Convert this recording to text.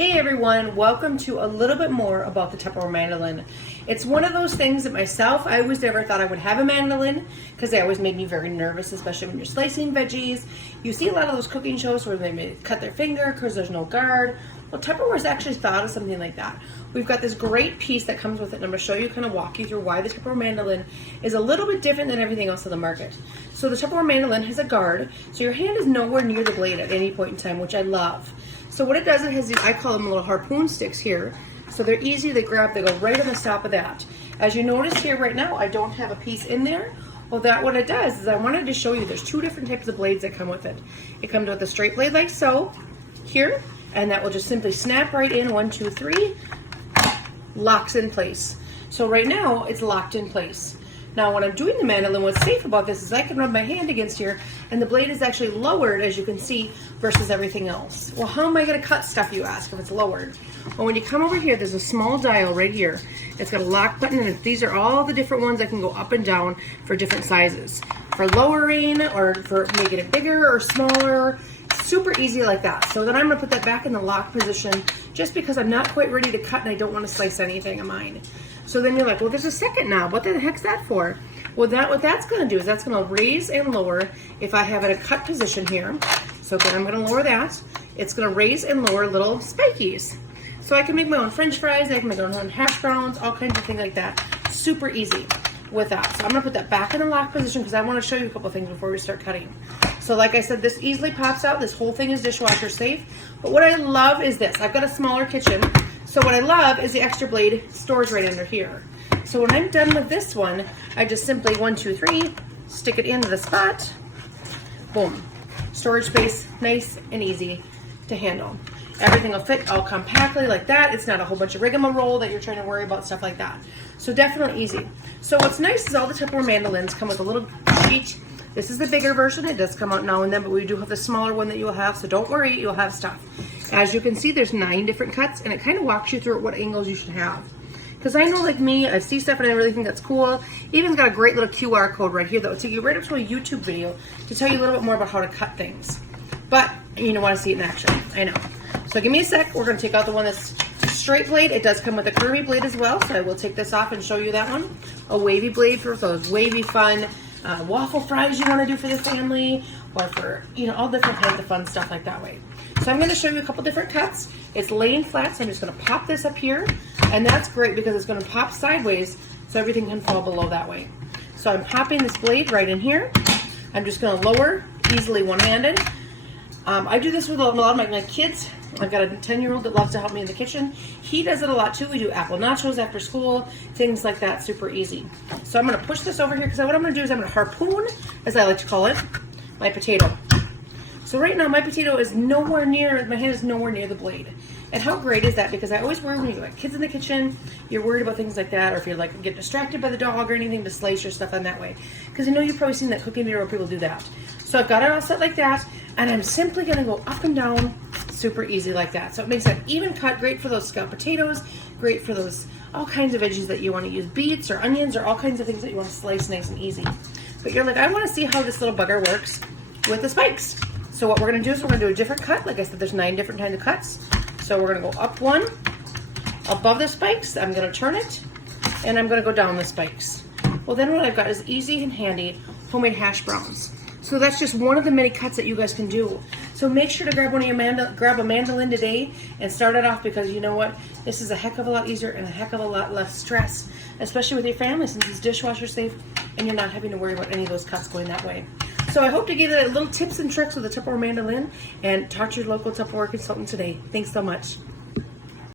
Hey everyone, welcome to a little bit more about the Tupperware Mandoline. It's one of those things that myself, I always never thought I would have a mandolin because they always made me very nervous, especially when you're slicing veggies. You see a lot of those cooking shows where they may cut their finger because there's no guard. Well, Tupperware's actually thought of something like that. We've got this great piece that comes with it, and I'm going to show you, kind of walk you through why the Tupperware Mandoline is a little bit different than everything else on the market. So the Tupperware Mandoline has a guard, so your hand is nowhere near the blade at any point in time, which I love. So what it does, it has these, I call them little harpoon sticks here. So they're easy to grab, they go right on the top of that. As you notice here right now, I don't have a piece in there. Well, that what it does is I wanted to show you there's two different types of blades that come with it. It comes with a straight blade like so, here, and that will just simply snap right in, 1, 2, 3, locks in place. So right now, it's locked in place. Now when I'm doing the mandolin, what's safe about this is I can rub my hand against here and the blade is actually lowered, as you can see, versus everything else. Well, how am I gonna cut stuff, you ask, if it's lowered? Well, when you come over here, there's a small dial right here. It's got a lock button, and these are all the different ones that can go up and down for different sizes. For lowering, or for making it bigger or smaller, super easy like that. So then I'm gonna put that back in the lock position just because I'm not quite ready to cut and I don't wanna slice anything of mine. So then you're like, well, there's a second knob. What the heck's that for? Well, what that's gonna do is that's gonna raise and lower if I have it a cut position here. So again, I'm gonna lower that. It's gonna raise and lower little spikies. So I can make my own French fries, I can make my own hash browns, all kinds of things like that. Super easy with that. So I'm gonna put that back in the lock position because I wanna show you a couple things before we start cutting. So like I said, this easily pops out. This whole thing is dishwasher safe. But what I love is this. I've got a smaller kitchen. So what I love is the extra blade stores right under here. So when I'm done with this one, I just simply 1, 2, 3, stick it into the spot. Boom. Storage space, nice and easy to handle. Everything will fit all compactly like that. It's not a whole bunch of rigmarole that you're trying to worry about, stuff like that. So definitely easy. So what's nice is all the Tupperware mandolins come with a little sheet. This is the bigger version. It does come out now and then, but we do have the smaller one that you'll have, so don't worry, you'll have stuff. As you can see, there's 9 different cuts, and it kind of walks you through what angles you should have. Because I know, like me, I see stuff and I really think that's cool. Even got a great little QR code right here that will take you right up to a YouTube video to tell you a little bit more about how to cut things. But you don't want to see it in action, I know. So give me a sec. We're going to take out the one that's straight blade. It does come with a curvy blade as well, so I will take this off and show you that one. A wavy blade for those wavy fun waffle fries you want to do for the family, or for, you know, all different kinds of fun stuff like that way. So I'm going to show you a couple different cuts. It's laying flat, so I'm just going to pop this up here, and that's great because it's going to pop sideways so everything can fall below that way. So I'm popping this blade right in here. I'm just going to lower easily one-handed. I do this with a lot of my kids. I've got a 10-year-old that loves to help me in the kitchen. He does it a lot too. We do apple nachos after school, things like that, super easy. So I'm gonna push this over here because what I'm gonna do is I'm gonna harpoon, as I like to call it, my potato. So right now my potato is nowhere near, my hand is nowhere near the blade. And how great is that? Because I always worry when you got kids in the kitchen, you're worried about things like that, or if you're like get distracted by the dog or anything, to slice your stuff on that way. Because I know you've probably seen that cooking video where people do that. So I've got it all set like that, and I'm simply gonna go up and down, super easy like that. So it makes an even cut, great for those scalloped potatoes, great for those all kinds of veggies that you want to use, beets or onions or all kinds of things that you want to slice nice and easy. But you're like, I want to see how this little bugger works with the spikes. So what we're going to do is we're going to do a different cut. Like I said, there's 9 different kinds of cuts. So we're going to go up one, above the spikes. I'm going to turn it, and I'm going to go down the spikes. Well, then what I've got is easy and handy homemade hash browns. So that's just one of the many cuts that you guys can do. So make sure to grab one of your grab a mandolin today and start it off, because you know what? This is a heck of a lot easier and a heck of a lot less stress, especially with your family, since it's dishwasher safe and you're not having to worry about any of those cuts going that way. So I hope to give you little tips and tricks with the Tupperware mandolin, and talk to your local Tupperware consultant today. Thanks so much.